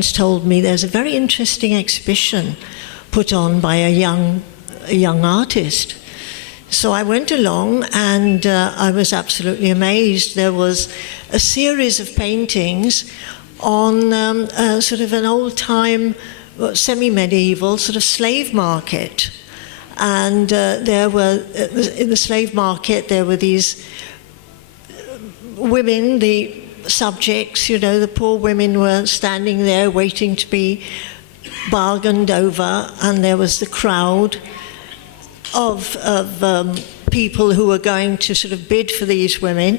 told me there's a very interesting exhibition put on by a young artist. So I went along and I was absolutely amazed. There was a series of paintings on sort of an old-time, semi-medieval sort of slave market. And there were, in the slave market, there were these women, the subjects, you know, the poor women were standing there waiting to be bargained over, and there was the crowd of people who were going to sort of bid for these women.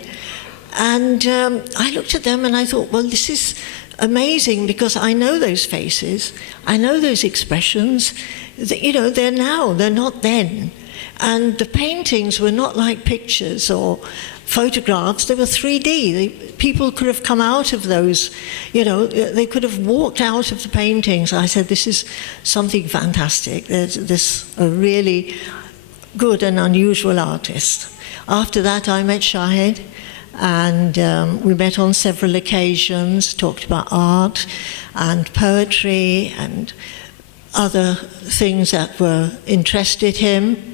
And I looked at them and I thought, well, this is amazing, because I know those faces, I know those expressions, you know, they're now, they're not then. And the paintings were not like pictures or photographs, they were 3D. People could have come out of those, you know, they could have walked out of the paintings. I said, this is something fantastic. There's this a really good and unusual artist. After that, I met Shahid, and we met on several occasions, talked about art and poetry and other things that were interested him.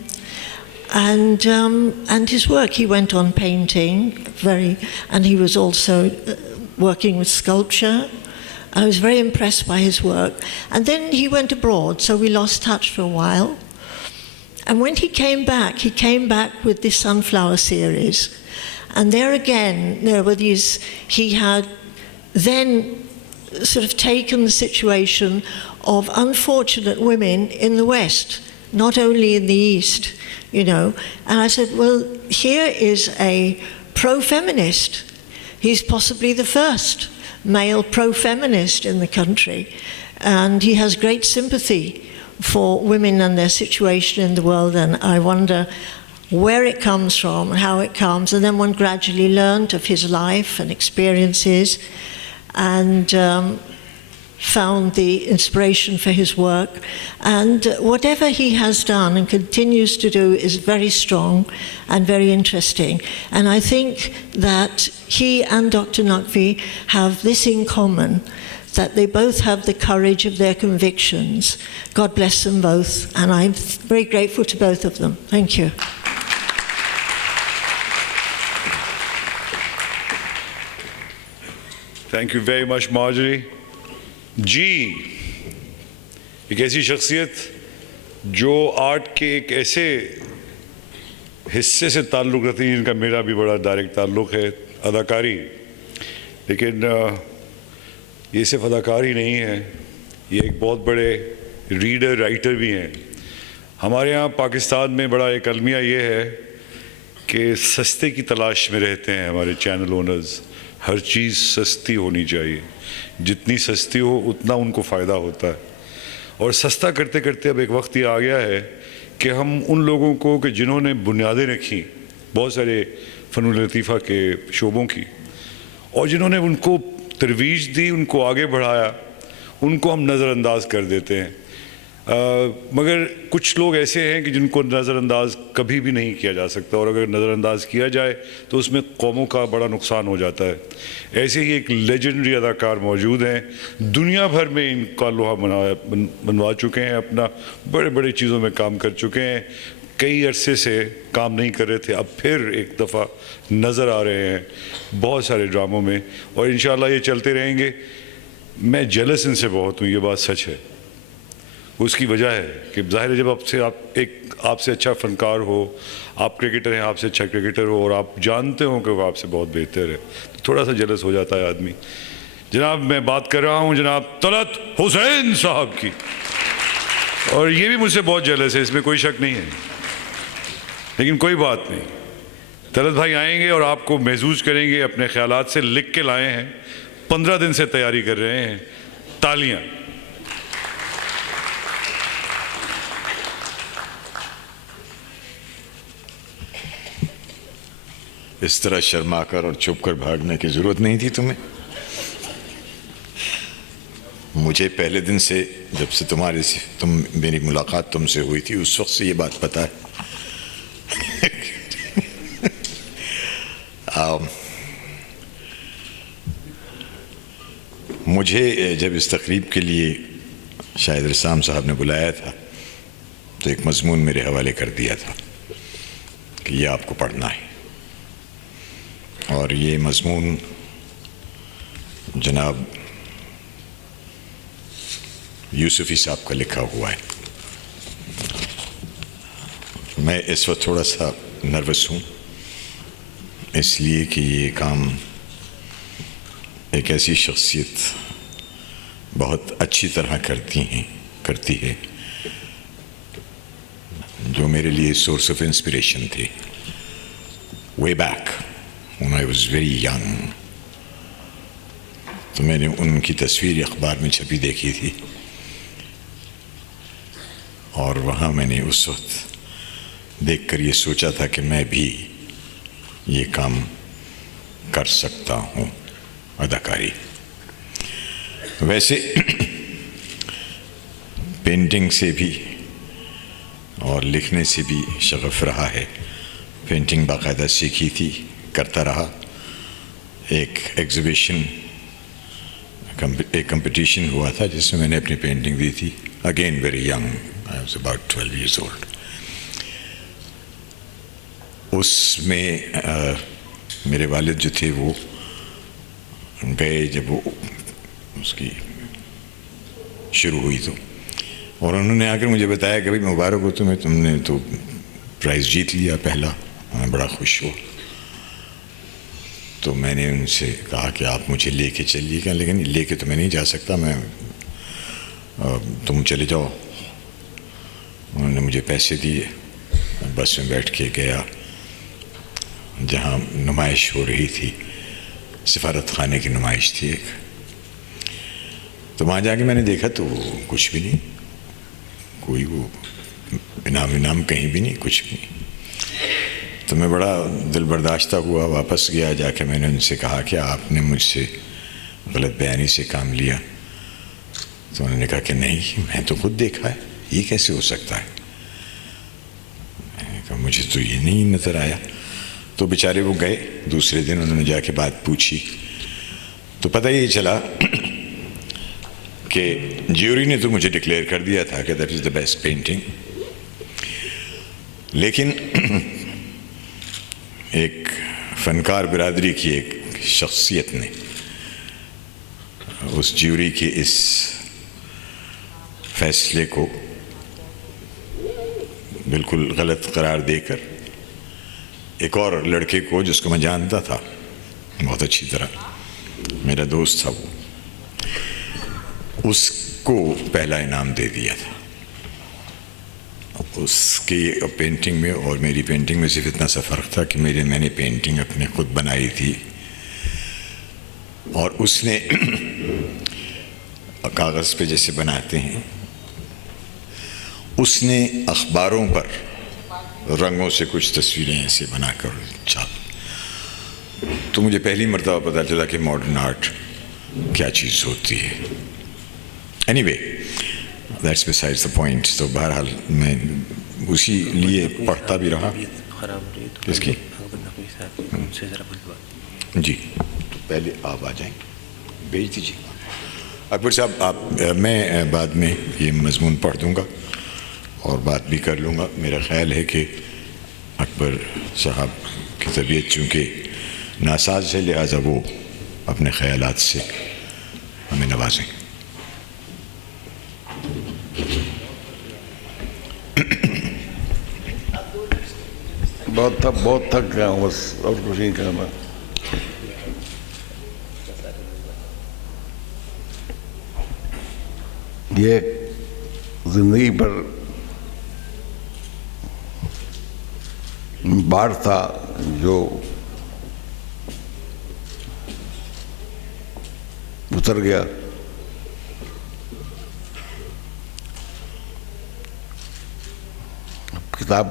And his work, he went on painting, and he was also working with sculpture. I was very impressed by his work. And then he went abroad, so we lost touch for a while. And when he came back with this Sunflower series. And there again, there were these, he had then sort of taken the situation of unfortunate women in the West, not only in the East, you know. And I said, well, here is a pro-feminist. He's possibly the first male pro-feminist in the country. And he has great sympathy for women and their situation in the world. And I wonder where it comes from, how it comes. And then one gradually learned of his life and experiences, and found the inspiration for his work. And whatever he has done and continues to do is very strong and very interesting. And I think that he and Dr. Naqvi have this in common, that they both have the courage of their convictions. God bless them both, and I'm very grateful to both of them. Thank you. Thank you very much, Marjorie. جی ایک ایسی شخصیت جو art کے ایک ایسے حصے سے تعلق رکھتی ہے جن کا میرا بھی بڑا ڈائریکٹ تعلق ہے، اداکاری. لیکن یہ صرف اداکار ہی نہیں ہے، یہ ایک بہت بڑے ریڈر رائٹر بھی ہیں. ہمارے ہاں پاکستان میں بڑا ایک المیہ یہ ہے کہ سستے کی تلاش میں رہتے ہیں ہمارے چینل اونرز. ہر چیز سستی ہونی چاہیے، جتنی سستی ہو اتنا ان کو فائدہ ہوتا ہے. اور سستا کرتے کرتے اب ایک وقت یہ آ گیا ہے کہ ہم ان لوگوں کو کہ جنہوں نے بنیادیں رکھی بہت سارے فنون لطیفہ کے شعبوں کی، اور جنہوں نے ان کو ترویج دی، ان کو آگے بڑھایا، ان کو ہم نظر انداز کر دیتے ہیں. مگر کچھ لوگ ایسے ہیں کہ جن کو نظر انداز کبھی بھی نہیں کیا جا سکتا، اور اگر نظر انداز کیا جائے تو اس میں قوموں کا بڑا نقصان ہو جاتا ہے. ایسے ہی ایک لیجنڈری اداکار موجود ہیں، دنیا بھر میں ان کا لوہا بنوا چکے ہیں، اپنا بڑے بڑے چیزوں میں کام کر چکے ہیں. کئی عرصے سے کام نہیں کر رہے تھے، اب پھر ایک دفعہ نظر آ رہے ہیں بہت سارے ڈراموں میں، اور انشاءاللہ یہ چلتے رہیں گے. میں جیلس ان سے بہت ہوں، یہ بات سچ ہے. اس کی وجہ ہے کہ ظاہر ہے جب آپ سے اچھا فنکار ہو، آپ کرکٹر ہیں، آپ سے اچھا کرکٹر ہو، اور آپ جانتے ہوں کہ وہ آپ سے بہت بہتر ہے، تو تھوڑا سا جلس ہو جاتا ہے آدمی. جناب میں بات کر رہا ہوں جناب طلعت حسین صاحب کی، اور یہ بھی مجھ سے بہت جلس ہے، اس میں کوئی شک نہیں ہے. لیکن کوئی بات نہیں، طلعت بھائی آئیں گے اور آپ کو محظوظ کریں گے. اپنے خیالات سے لکھ کے لائے ہیں، 15 دن سے تیاری کر رہے ہیں. تالیاں. اس طرح شرما کر اور چھپ کر بھاگنے کی ضرورت نہیں تھی تمہیں. مجھے پہلے دن سے، جب سے میری ملاقات تم سے ہوئی تھی، اس وقت سے یہ بات پتہ ہے. مجھے جب اس تقریب کے لیے شاہد رسام صاحب نے بلایا تھا تو ایک مضمون میرے حوالے کر دیا تھا کہ یہ آپ کو پڑھنا ہے، اور یہ مضمون جناب یوسفی صاحب کا لکھا ہوا ہے. میں اس وقت تھوڑا سا نروس ہوں اس لیے کہ یہ کام ایک ایسی شخصیت بہت اچھی طرح کرتی ہے جو میرے لیے سورس آف انسپریشن تھے way back when I was very young. تو میں نے ان کی تصویر اخبار میں چھپی دیکھی تھی، اور وہاں میں نے اس وقت دیکھ کر یہ سوچا تھا کہ میں بھی یہ کام کر سکتا ہوں، اداکاری. ویسے پینٹنگ سے بھی اور لکھنے سے بھی شغف رہا ہے. پینٹنگ باقاعدہ سیکھی تھی، کرتا رہا. ایک ایگزیبیشن، ایک کمپٹیشن ہوا تھا جس میں نے اپنی پینٹنگ دی تھی. Again very young, I was about 12 years old. اس میں میرے والد جو تھے وہ گئے جب وہ اس کی شروع ہوئی تو، اور انہوں نے آ کر مجھے بتایا کہ بھائی مبارک ہو تمہیں، تم نے تو پرائز جیت لیا پہلا. میں بڑا خوش ہوا. تو میں نے ان سے کہا کہ آپ مجھے لے کے چلیے گا، لیکن لے کے تو میں نہیں جا سکتا، تم چلے جاؤ. انہوں نے مجھے پیسے دیے، بس میں بیٹھ کے گیا جہاں نمائش ہو رہی تھی. سفارت خانے کی نمائش تھی ایک. تو وہاں جا کے میں نے دیکھا تو کچھ بھی نہیں، کوئی وہ انعام کہیں بھی نہیں، کچھ بھی نہیں. تو میں بڑا دل برداشتہ ہوا، واپس گیا. جا کے میں نے ان سے کہا کہ آپ نے مجھ سے غلط بیانی سے کام لیا. تو انہوں نے کہا کہ نہیں، میں تو خود دیکھا ہے، یہ کیسے ہو سکتا ہے. میں نے کہا مجھے تو یہ نہیں نظر آیا. تو بیچارے وہ گئے. دوسرے دن انہوں نے جا کے بات پوچھی تو پتہ یہ چلا کہ جیوری نے تو مجھے ڈکلیئر کر دیا تھا کہ that is the best painting, لیکن ایک فنکار برادری کی ایک شخصیت نے اس جیوری کے اس فیصلے کو بالکل غلط قرار دے کر ایک اور لڑکے کو جس کو میں جانتا تھا بہت اچھی طرح، میرا دوست تھا وہ، اس کو پہلا انعام دے دیا تھا. اس کی پینٹنگ میں اور میری پینٹنگ میں صرف اتنا سا فرق تھا کہ میں نے پینٹنگ اپنے خود بنائی تھی، اور اس نے کاغذ پہ جیسے بناتے ہیں، اس نے اخباروں پر رنگوں سے کچھ تصویریں ایسے بنا کر چھاپ. تو مجھے پہلی مرتبہ پتہ چلا کہ ماڈرن آرٹ کیا چیز ہوتی ہے. Any way that's besides the point. تو بہرحال میں اسی لیے پڑھتا بھی رہا. کس کی؟ جی پہلے آپ آ جائیں، بھیج دیجیے. اکبر صاحب آپ، میں بعد میں یہ مضمون پڑھ دوں گا اور بات بھی کر لوں گا. میرا خیال ہے کہ اکبر صاحب کی طبیعت چونکہ ناساز ہے، لہٰذا وہ اپنے خیالات سے ہمیں نوازیں. بہت تھک گیا ہوں، بس اور کچھ نہیں کرنا. یہ زندگی پر بار تھا جو اتر گیا. کتاب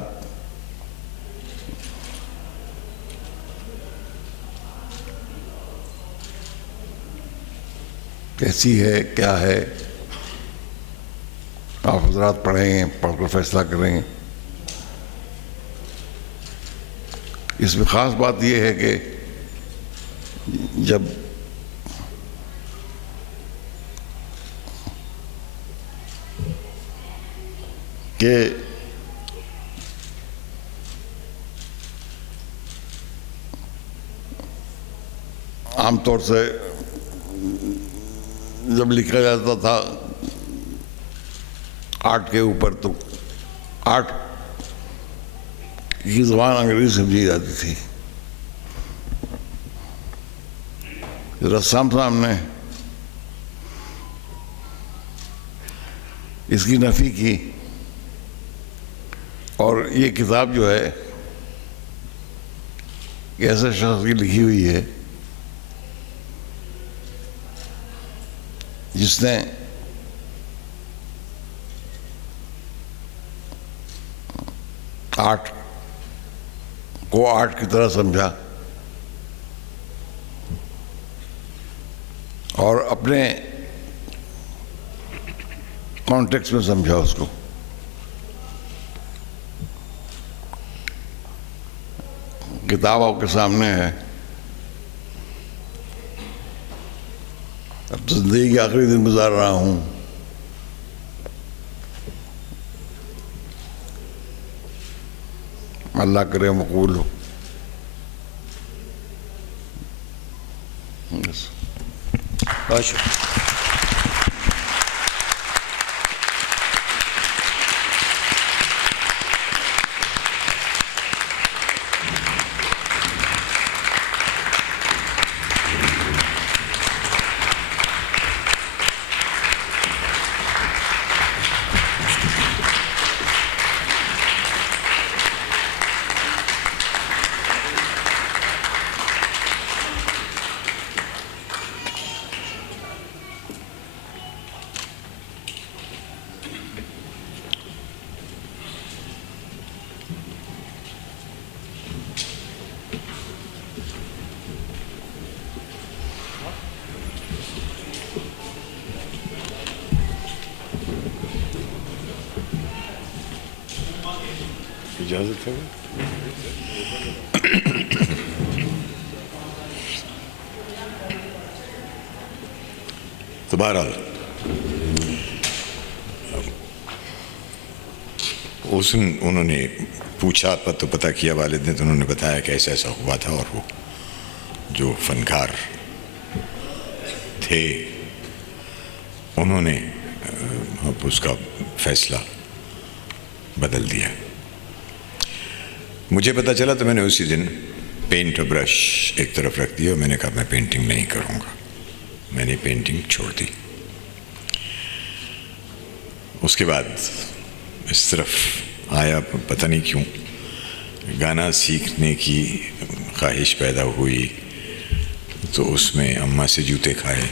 کیسی ہے، کیا ہے، آپ حضرات پڑھیں، پڑھ کر فیصلہ کریں. اس میں خاص بات یہ ہے کہ جب کہ عام طور سے جب لکھا جاتا تھا آرٹ کے اوپر تو آرٹ کی زبان انگریزی سمجھی جاتی تھی. رسام صاحب نے اس کی نفی کی اور یہ کتاب جو ہے ایسے شخص کی لکھی ہوئی ہے جس نے آرٹ کو آرٹ کی طرح سمجھا اور اپنے کانٹیکس میں سمجھا اس کو. کتاب آپ کے سامنے ہے. اب زندگی کے آخری دن گزار رہا ہوں. اللہ کرے مقبول ہو. اجازت ہے. تو بہرحال انہوں نے پوچھا تو پتہ کیا والد نے، تو انہوں نے بتایا کہ ایسا ایسا ہوا تھا، اور وہ جو فنکار تھے انہوں نے اس کا فیصلہ بدل دیا. مجھے پتہ چلا تو میں نے اسی دن پینٹ اور برش ایک طرف رکھ دیا اور میں نے کہا میں پینٹنگ نہیں کروں گا. میں نے پینٹنگ چھوڑ دی. اس کے بعد اس طرف آیا، پتہ نہیں کیوں گانا سیکھنے کی خواہش پیدا ہوئی، تو اس میں اماں سے جوتے کھائے.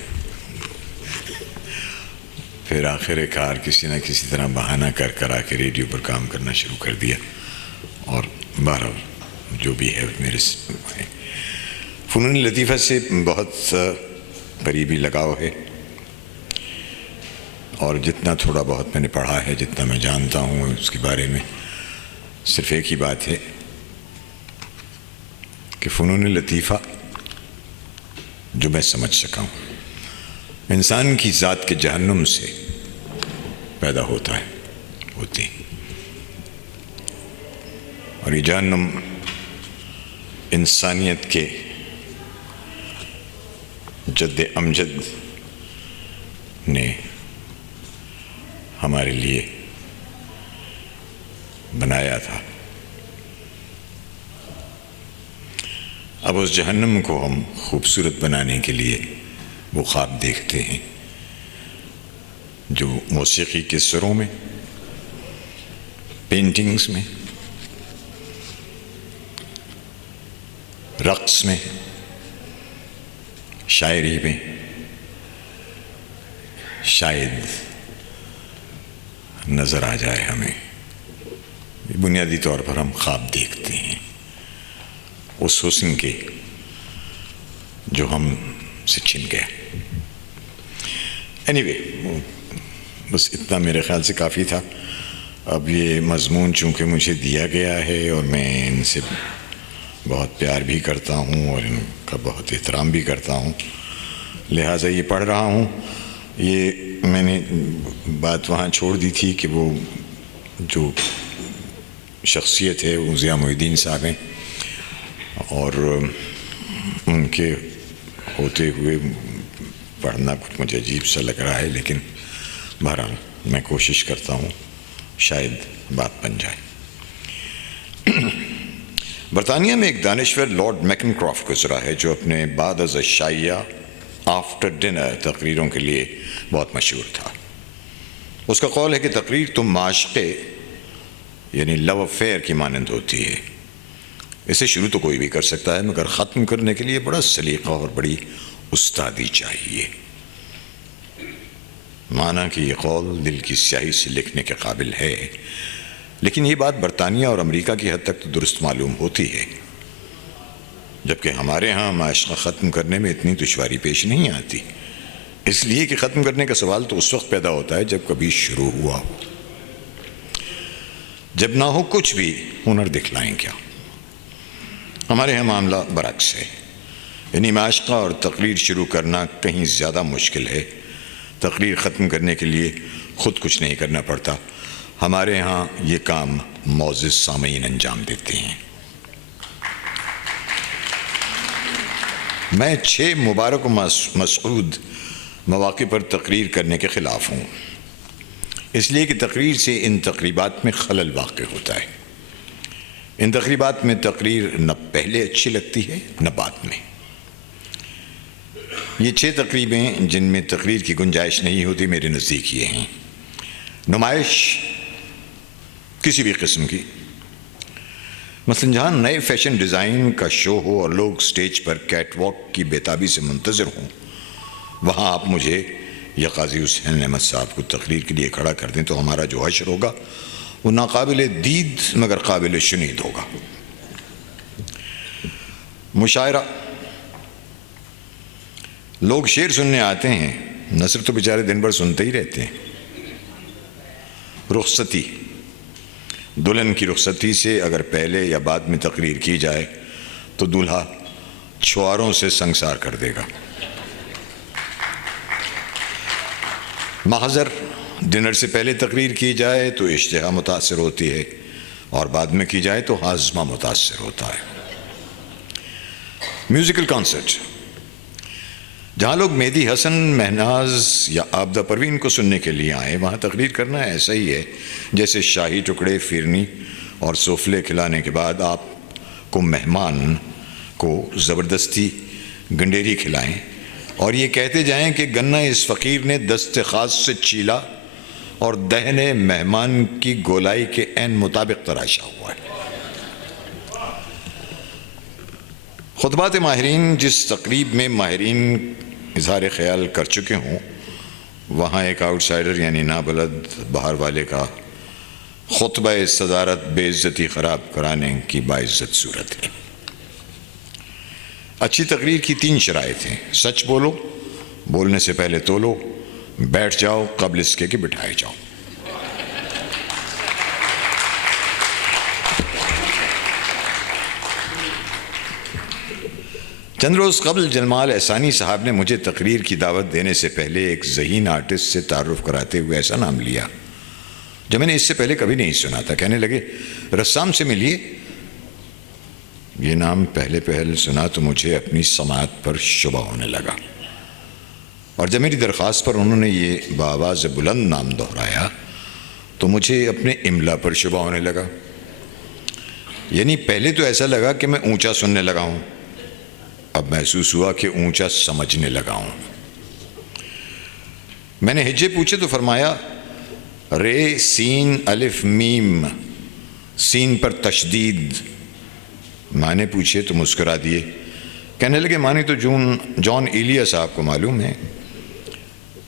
پھر آخر کار کسی نہ کسی طرح بہانہ کر آ کے ریڈیو پر کام کرنا شروع کر دیا. اور بہرحال جو بھی ہے میرے فنون لطیفہ سے بہت قریبی لگاؤ ہے، اور جتنا تھوڑا بہت میں نے پڑھا ہے، جتنا میں جانتا ہوں اس کے بارے میں، صرف ایک ہی بات ہے کہ فنون لطیفہ جو میں سمجھ سکا ہوں انسان کی ذات کے جہنم سے پیدا ہوتا ہے، ہوتی، اور یہ جہنم انسانیت کے جد امجد نے ہمارے لیے بنایا تھا. اب اس جہنم کو ہم خوبصورت بنانے کے لیے وہ خواب دیکھتے ہیں جو موسیقی کے سروں میں، پینٹنگز میں، رقص میں، شاعری میں شاید نظر آ جائے ہمیں. بنیادی طور پر ہم خواب دیکھتے ہیں اس حسن کے جو ہم سے چھن گیا. اینی وے، بس اتنا میرے خیال سے کافی تھا. اب یہ مضمون چونکہ مجھے دیا گیا ہے اور میں ان سے بہت پیار بھی کرتا ہوں اور ان کا بہت احترام بھی کرتا ہوں، لہٰذا یہ پڑھ رہا ہوں. یہ میں نے بات وہاں چھوڑ دی تھی کہ وہ جو شخصیت ہے وہ ضیاء محی الدین صاحب ہیں، اور ان کے ہوتے ہوئے پڑھنا کچھ مجھے عجیب سا لگ رہا ہے، لیکن بہرحال میں کوشش کرتا ہوں شاید بات بن جائے۔ برطانیہ میں ایک دانشور لارڈ میکن کرافٹ گزرا ہے جو اپنے بعد از عشائیہ آفٹر ڈنر تقریروں کے لیے بہت مشہور تھا۔ اس کا قول ہے کہ تقریر تو معاشقے یعنی لو افیئر کی مانند ہوتی ہے، اسے شروع تو کوئی بھی کر سکتا ہے، مگر ختم کرنے کے لیے بڑا سلیقہ اور بڑی استادی چاہیے۔ مانا کہ یہ قول دل کی سیاہی سے لکھنے کے قابل ہے، لیکن یہ بات برطانیہ اور امریکہ کی حد تک تو درست معلوم ہوتی ہے، جبکہ ہمارے ہاں معاشقہ ختم کرنے میں اتنی دشواری پیش نہیں آتی، اس لیے کہ ختم کرنے کا سوال تو اس وقت پیدا ہوتا ہے جب کبھی شروع ہوا ہو۔ جب نہ ہو کچھ بھی، ہنر دکھلائیں کیا؟ ہمارے یہاں معاملہ برعکس ہے، یعنی معاشقہ اور تقریر شروع کرنا کہیں زیادہ مشکل ہے، تقریر ختم کرنے کے لیے خود کچھ نہیں کرنا پڑتا، ہمارے ہاں یہ کام معزز سامعین انجام دیتے ہیں۔ میں 6 مبارک و مسعود مواقع پر تقریر کرنے کے خلاف ہوں، اس لیے کہ تقریر سے ان تقریبات میں خلل واقع ہوتا ہے۔ ان تقریبات میں تقریر نہ پہلے اچھی لگتی ہے نہ بعد میں۔ یہ 6 تقریبیں جن میں تقریر کی گنجائش نہیں ہوتی میرے نزدیک یہ ہیں: نمائش کسی بھی قسم کی، مثلا جہاں نئے فیشن ڈیزائن کا شو ہو اور لوگ سٹیج پر کیٹ واک کی بےتابی سے منتظر ہوں، وہاں آپ مجھے یا قاضی حسین احمد صاحب کو تقریر کے لیے کھڑا کر دیں تو ہمارا جو حشر ہوگا وہ ناقابل دید مگر قابل شنید ہوگا۔ مشاعرہ، لوگ شعر سننے آتے ہیں، نثر تو بیچارے دن بھر سنتے ہی رہتے ہیں۔ رخصتی، دلہن کی رخصتی سے اگر پہلے یا بعد میں تقریر کی جائے تو دولہا چھواروں سے سنگسار کر دے گا۔ محضر، ڈنر سے پہلے تقریر کی جائے تو اشتہا متاثر ہوتی ہے اور بعد میں کی جائے تو ہاضمہ متاثر ہوتا ہے۔ میوزیکل کانسرٹ، جہاں لوگ مہدی حسن، مہناز یا عابدہ پروین کو سننے کے لیے آئیں، وہاں تقریر کرنا ایسا ہی ہے جیسے شاہی ٹکڑے، فیرنی اور سوفلے کھلانے کے بعد آپ کو مہمان کو زبردستی گنڈیری کھلائیں اور یہ کہتے جائیں کہ گنا اس فقیر نے دست خاص سے چیلا اور دہنے مہمان کی گولائی کے عین مطابق تراشا ہوا ہے۔ خطبات ماہرین، جس تقریب میں ماہرین اظہار خیال کر چکے ہوں، وہاں ایک آؤٹ سائیڈر یعنی نابلد باہر والے کا خطبہ صدارت بے عزتی خراب کرانے کی باعزت صورت ہے۔ اچھی تقریر کی 3 شرائط ہیں: سچ بولو، بولنے سے پہلے تولو، بیٹھ جاؤ قبل اس کے کہ بٹھائے جاؤ۔ چند روز قبل جمال احسانی صاحب نے مجھے تقریر کی دعوت دینے سے پہلے ایک ذہین آرٹسٹ سے تعارف کراتے ہوئے ایسا نام لیا جو میں نے اس سے پہلے کبھی نہیں سنا تھا۔ کہنے لگے، رسام سے ملیے۔ یہ نام پہل سنا تو مجھے اپنی سماعت پر شبہ ہونے لگا، اور جب میری درخواست پر انہوں نے یہ بآواز بلند نام دہرایا تو مجھے اپنے املا پر شبہ ہونے لگا۔ یعنی پہلے تو ایسا لگا کہ میں اونچا سننے لگا ہوں، اب محسوس ہوا کہ اونچا سمجھنے لگا ہوں۔ میں نے ہجے پوچھے تو فرمایا رے سین الف میم، سین پر تشدید۔ معنی پوچھے تو مسکرا دیے۔ کہنے لگے معنی تو جان ایلیا صاحب کو معلوم ہے۔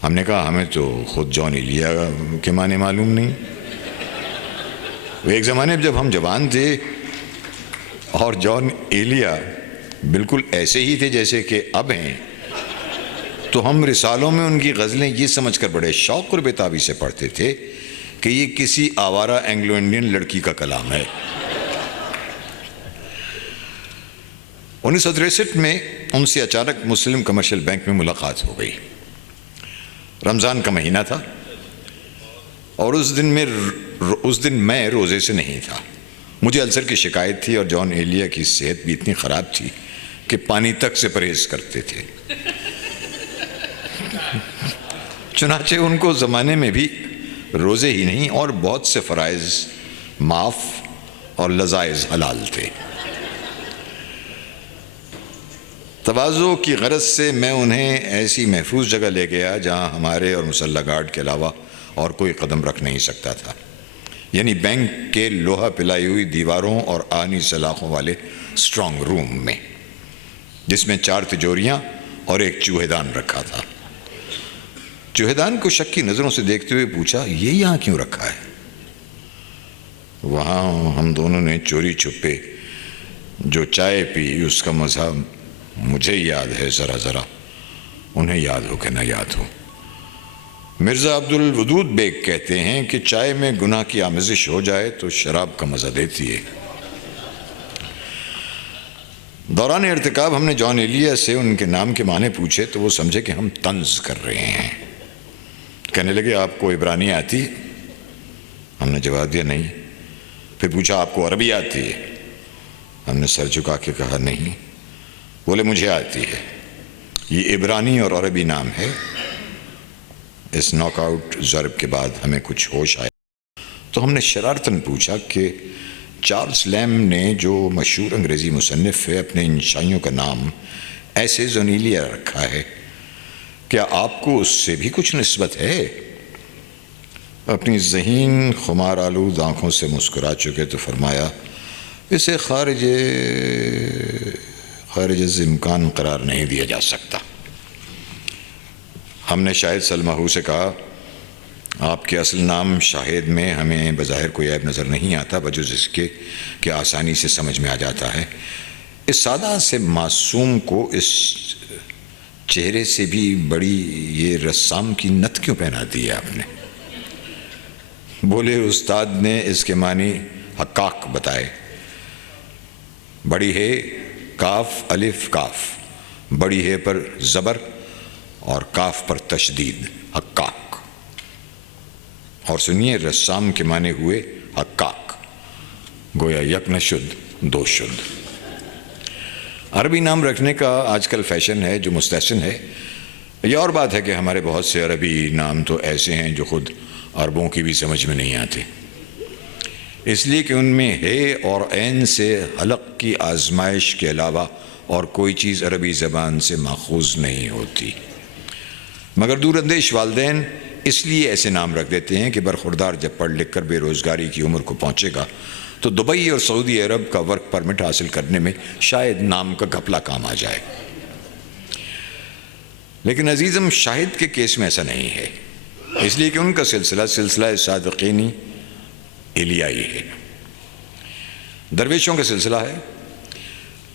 ہم نے کہا ہمیں تو خود جان ایلیا کے معنی معلوم نہیں۔ وہ ایک زمانے میں جب ہم جوان تھے اور جان ایلیا بالکل ایسے ہی تھے جیسے کہ اب ہیں، تو ہم رسالوں میں ان کی غزلیں یہ سمجھ کر بڑے شوق اور بےتابی سے پڑھتے تھے کہ یہ کسی آوارہ اینگلو انڈین لڑکی کا کلام ہے۔ 1963 میں ان سے اچانک مسلم کمرشل بینک میں ملاقات ہو گئی۔ رمضان کا مہینہ تھا، اور اس دن میں روزے سے نہیں تھا. مجھے السر کی شکایت تھی اور جان ایلیا کی صحت بھی اتنی خراب تھی کہ پانی تک سے پرہیز کرتے تھے. چنانچہ ان کو زمانے میں بھی روزے ہی نہیں اور بہت سے فرائض معاف اور لذائذ حلال تھے. تواضع کی غرض سے میں انہیں ایسی محفوظ جگہ لے گیا جہاں ہمارے اور مسلح گارڈ کے علاوہ اور کوئی قدم رکھ نہیں سکتا تھا، یعنی بینک کے لوہا پلائی ہوئی دیواروں اور آہنی سلاخوں والے اسٹرانگ روم میں، جس میں 4 تجوریاں اور ایک چوہے دان رکھا تھا. چوہے دان کو شک کی نظروں سے دیکھتے ہوئے پوچھا، یہ یہاں کیوں رکھا ہے؟ وہاں ہم دونوں نے چوری چھپے جو چائے پی اس کا مزہ مجھے یاد ہے، ذرا ذرا، انہیں یاد ہو کہ نہ یاد ہو. مرزا عبد الودود بیگ کہتے ہیں کہ چائے میں گناہ کی آمیزش ہو جائے تو شراب کا مزہ دیتی ہے. دوران ارتکاب ہم نے جان ایلیا سے ان کے نام کے معنی پوچھے تو وہ سمجھے کہ ہم طنز کر رہے ہیں. کہنے لگے، آپ کو عبرانی آتی ہے؟ ہم نے جواب دیا نہیں. پھر پوچھا، آپ کو عربی آتی ہے؟ ہم نے سر جھکا کے کہا نہیں. بولے، مجھے آتی ہے. یہ عبرانی اور عربی نام ہے. اس ناک آؤٹ ضرب کے بعد ہمیں کچھ ہوش آیا تو ہم نے شرارتاً پوچھا کہ چارلس لیم نے جو مشہور انگریزی مصنف ہے، اپنے ان شائیوں کا نام ایسے زونیلیا رکھا ہے، کیا آپ کو اس سے بھی کچھ نسبت ہے؟ اپنی ذہین خمار آلود آنکھوں سے مسکرا چکے تو فرمایا، اسے خارج از امکان قرار نہیں دیا جا سکتا. ہم نے شاہد سلمہ سے کہا، آپ کے اصل نام شاہد میں ہمیں بظاہر کوئی عیب نظر نہیں آتا، بجز اس کے کہ آسانی سے سمجھ میں آ جاتا ہے. اس سادہ سے معصوم کو اس چہرے سے بھی بڑی یہ رسام کی نت کیوں پہنا دی ہے آپ نے؟ بولے، استاد نے اس کے معنی حقاق بتائے. بڑی ہے کاف الف کاف، بڑی ہے پر زبر اور کاف پر تشدید، حقاق. اور سنیے، رسام کے معنی ہوئے حقاق، گویا یک نہ شد دو شد. عربی نام رکھنے کا آج کل فیشن ہے جو مستحسن ہے. یہ اور بات ہے کہ ہمارے بہت سے عربی نام تو ایسے ہیں جو خود عربوں کی بھی سمجھ میں نہیں آتے، اس لیے کہ ان میں ہے اور عین سے حلق کی آزمائش کے علاوہ اور کوئی چیز عربی زبان سے ماخوذ نہیں ہوتی. مگر دور اندیش والدین اس لیے ایسے نام رکھ دیتے ہیں کہ برخوردار جب پڑھ لکھ کر بے روزگاری کی عمر کو پہنچے گا تو دبئی اور سعودی عرب کا ورک پرمٹ حاصل کرنے میں شاید نام کا گھپلا کام آ جائے. لیکن عزیزم، شاہد کے کیس میں ایسا نہیں ہے، اس لیے کہ ان کا سلسلہ صادقینی ایلیائی ہے، درویشوں کا سلسلہ ہے.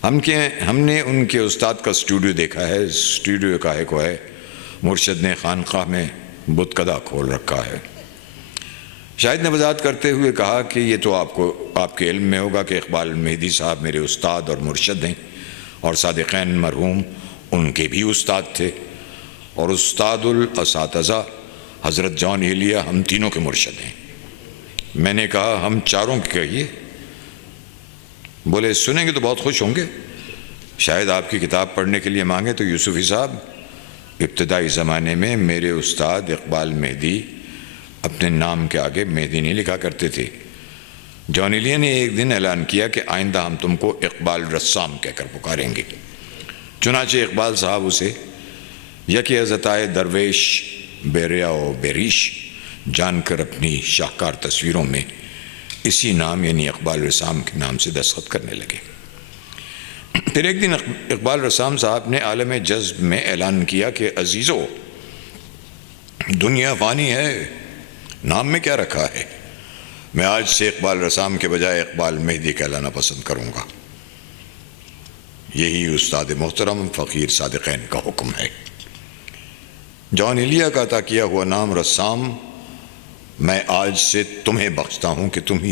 ہم نے ان کے استاد کا اسٹوڈیو دیکھا ہے. اسٹوڈیو کا ہے کو ہے، مرشد نے خانقاہ میں بت کدا کھول رکھا ہے. شاہد نے وضاحت کرتے ہوئے کہا کہ یہ تو آپ کے علم میں ہوگا کہ اقبال مہدی صاحب میرے استاد اور مرشد ہیں، اور صادقین مرحوم ان کے بھی استاد تھے، اور استاد الاساتذہ حضرت جان ایلیا ہم تینوں کے مرشد ہیں. میں نے کہا، ہم چاروں کی کہیے. بولے، سنیں گے تو بہت خوش ہوں گے. شاید آپ کی کتاب پڑھنے کے لیے مانگے تو یوسفی صاحب، ابتدائی زمانے میں میرے استاد اقبال مہدی اپنے نام کے آگے مہدی نہیں لکھا کرتے تھے. جان ایلیا نے ایک دن اعلان کیا کہ آئندہ ہم تم کو اقبال رسام کہہ کر پکاریں گے. چنانچہ اقبال صاحب اسے یکی عزتائے درویش بیریا و بیریش جان کر اپنی شاہکار تصویروں میں اسی نام یعنی اقبال رسام کے نام سے دستخط کرنے لگے. پھر ایک دن اقبال رسام صاحب نے عالم جذب میں اعلان کیا کہ عزیزو، دنیا فانی ہے، نام میں کیا رکھا ہے؟ میں آج سے اقبال رسام کے بجائے اقبال مہدی کہلانا پسند کروں گا. یہی استاد محترم فقیر صادقین کا حکم ہے. جان ایلیا کا عطا کیا ہوا نام رسام میں آج سے تمہیں بخشتا ہوں کہ تم ہی